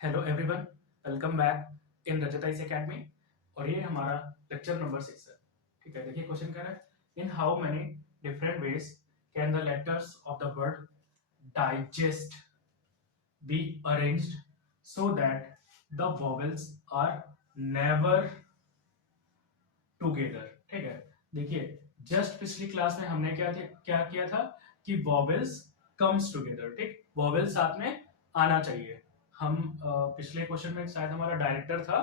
Hello everyone, welcome back in रजताइस academy. और ये हमारा लेक्चर नंबर 6 है। ठीक है, देखिए क्वेश्चन कह रहा है in how many different ways can the letters of the word digest be arranged so that the vowels are never together. ठीक है, देखिए जस्ट पिछली क्लास में हमने क्या किया था कि वॉवेल्स कम्स टुगेदर। ठीक, वॉवेल साथ में आना चाहिए। हम पिछले क्वेश्चन में शायद हमारा डायरेक्टर था,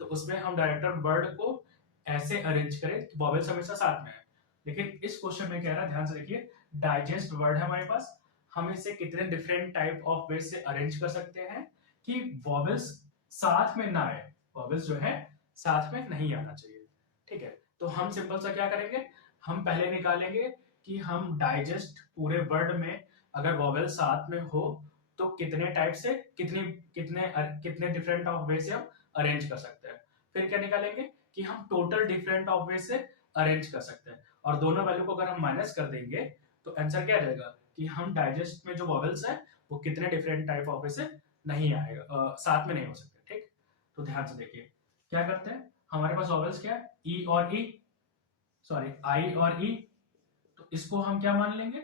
तो उसमें हम डायरेक्टर वर्ड को ऐसे अरेंज करें कि वॉवेल्स हमेशा साथ में है। लेकिन इस क्वेश्चन में कह रहा है, ध्यान से देखिए, डाइजेस्ट वर्ड है हमारे पास। हम इसे कितने डिफरेंट टाइप ऑफ वे से अरेंज कर सकते हैं कि वॉवेल्स साथ में ना आए, वॉवेल्स जो है साथ में नहीं आना चाहिए। ठीक है, तो हम सिंपल सा क्या करेंगे, हम पहले निकालेंगे कि हम डाइजेस्ट पूरे वर्ड में अगर वॉवेल साथ में हो तो कितने टाइप से कितने कितने कितने डिफरेंट ऑफ वे से हम अरेंज कर सकते हैं। फिर क्या निकालेंगे कि हम टोटल डिफरेंट ऑफ वे से अरेंज कर सकते हैं, और दोनों वैल्यू को अगर हम माइनस कर देंगे तो आंसर क्या आ जाएगा कि हम डाइजेस्ट में जो वॉवेल्स है वो कितने डिफरेंट टाइप ऑफ वे से नहीं आएगा, साथ में नहीं हो सकते। ठीक, तो ध्यान से देखिए क्या करते हैं। हमारे पास वॉवेल्स क्या है, ई और ई, सॉरी आई और ई। तो इसको हम क्या मान लेंगे,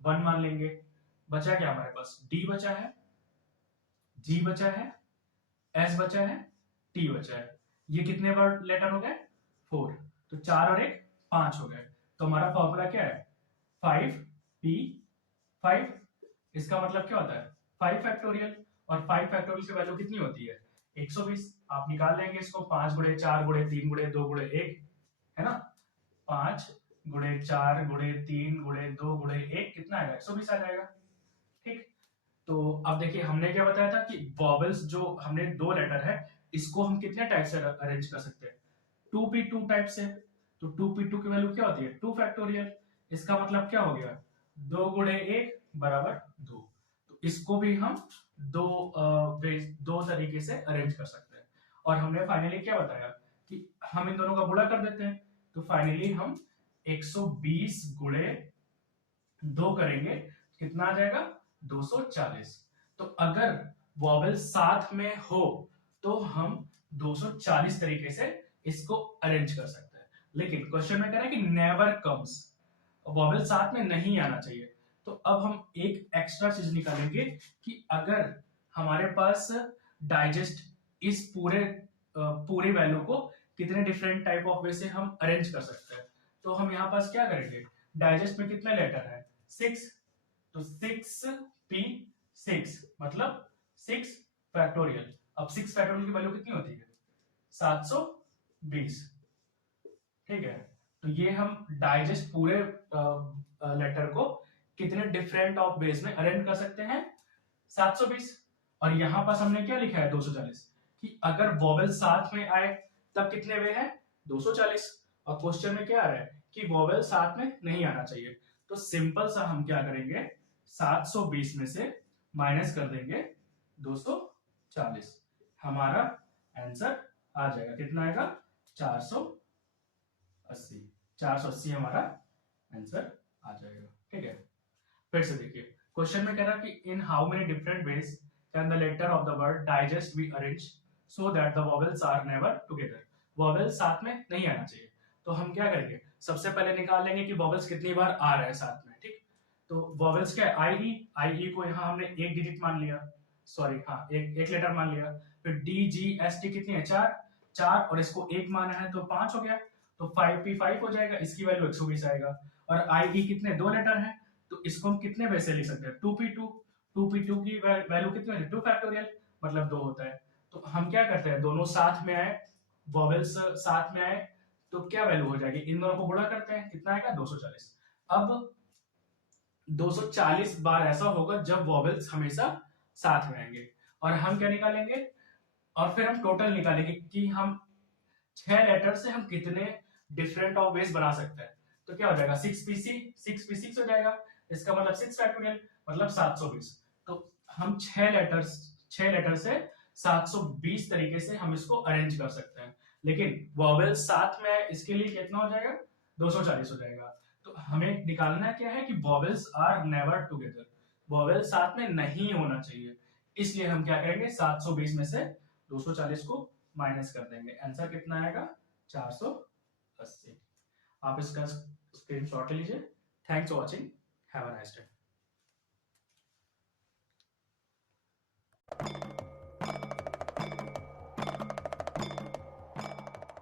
वन मान लेंगे। बचा क्या हमारे पास, डी बचा है, जी बचा है, एस बचा है, टी बचा है। ये कितने वर्ड लेटर हो गए, फोर। तो चार और एक पांच हो गए। तो हमारा फॉर्मूला क्या है, फाइव पी फाइव। इसका मतलब क्या होता है, फाइव फैक्टोरियल। और फाइव फैक्टोरियल की वैल्यू कितनी होती है, 120। आप निकाल लेंगे इसको, 5 गुणे 4 गुणे 3 गुणे 2 गुणे 1, है ना। 5 गुणे 4 गुणे 3 गुणे 2 गुणे 1 कितना आएगा, 120 आ जाएगा। ठीक, तो अब देखिए हमने क्या बताया था कि वॉवेल्स जो हमने दो लेटर है इसको हम कितने टाइप से अरेंज कर सकते हैं, 2p2 टाइप से। तो 2p2 की वैल्यू क्या होती है, 2 फैक्टोरियल। इसका मतलब क्या हो गया, 2 गुणे 1 बराबर 2। तो इसको भी हम दो तरीके से अरेंज कर सकते हैं। और हमने फाइनली क्या बताया कि हम इन दोनों का गुणा कर देते हैं। तो फाइनली हम 120 गुणे 2 करेंगे, कितना आ जाएगा, 240। तो अगर वॉवेल साथ में हो तो हम 240 तरीके से इसको अरेंज कर सकते हैं। लेकिन क्वेश्चन में कह रहा है कि नेवर कम्स, वॉवेल साथ में नहीं आना चाहिए। तो अब हम एक एक्स्ट्रा चीज निकालेंगे कि अगर हमारे पास डाइजेस्ट इस पूरी वैल्यू को कितने डिफरेंट टाइप ऑफ वे से हम अरेंज कर सकते हैं। तो हम यहां पास क्या करेंगे, डाइजेस्ट में कितने लेटर है, 6। तो 6p6 मतलब 6 फैक्टोरियल। अब 6 फैक्टोरियल की वैल्यू कितनी होती है, 720। ठीक है, तो ये हम डाइजेस्ट पूरे लेटर को कितने डिफरेंट ऑफ वेज में अरेंज कर सकते हैं, 720। और यहां पास हमने क्या लिखा है, 240, कि अगर वॉवेल साथ में आए तब कितने वे हैं, 240। और क्वेश्चन में क्या आ रहा है कि वॉवेल साथ में नहीं आना चाहिए। तो सिंपल सा हम क्या करेंगे, 720 में से माइनस कर देंगे 240। हमारा आंसर आ जाएगा, कितना आएगा, 480। 480 हमारा आंसर आ जाएगा। ठीक है, फिर से देखिए क्वेश्चन में कह रहा है कि in how many different ways can the letter of the word digest be arrange so that the vowels are never together. Vowels साथ में नहीं आना चाहिए। तो हम क्या करेंगे, सबसे पहले निकाल लेंगे कि वॉवेल्स कितनी बार आ रहे हैं साथ में। ठीक, तो वॉवेल्स क्या है, आई ई को यहाँ हमने एक डिजिट मान लिया, सॉरी हाँ एक लेटर मान लिया। फिर डी जी एस टी कितनी है, चार। चार और इसको एक माना है तो पांच हो गया। तो 5p5 हो जाएगा, इसकी वैल्यू 120 आएगा। और आई ई कितने, दो लेटर है, तो इसको हम कितने वैसे लिख सकते हैं, 2p2। 2p2 की वैल्यू कितनी होती है, 2 फैक्टोरियल, मतलब 2 होता है। तो हम क्या करते हैं, दोनों साथ में आए, वॉवेल्स साथ में आए, तो क्या वैल्यू हो जाएगी, इन दोनों को गुणा करते हैं, कितना आएगा, 240। अब 240 बार ऐसा होगा जब वॉवेल्स हमेशा साथ में आएंगे। और हम क्या निकालेंगे, और फिर हम टोटल निकालेंगे कि हम 6 लेटर से हम कितने डिफरेंट ऑफ वेज बना सकते हैं। तो क्या हो जाएगा, 6p6 हो जाएगा। इसका मतलब 6 फैक्टोरियल मतलब 720। तो हम 6 लेटर से 720 तरीके से हम इसको अरेंज कर सकते हैं। लेकिन वॉवेल साथ में है, इसके लिए कितना हो जाएगा, 240 हो जाएगा। तो हमें निकालना क्या है कि vowels are never together, vowel साथ में नहीं होना चाहिए। इसलिए हम क्या करेंगे 720 में से 240 को माइनस कर देंगे, आंसर कितना आएगा 480। आप इसका स्क्रीनशॉट लीजिए। Thanks for watching, have a nice day.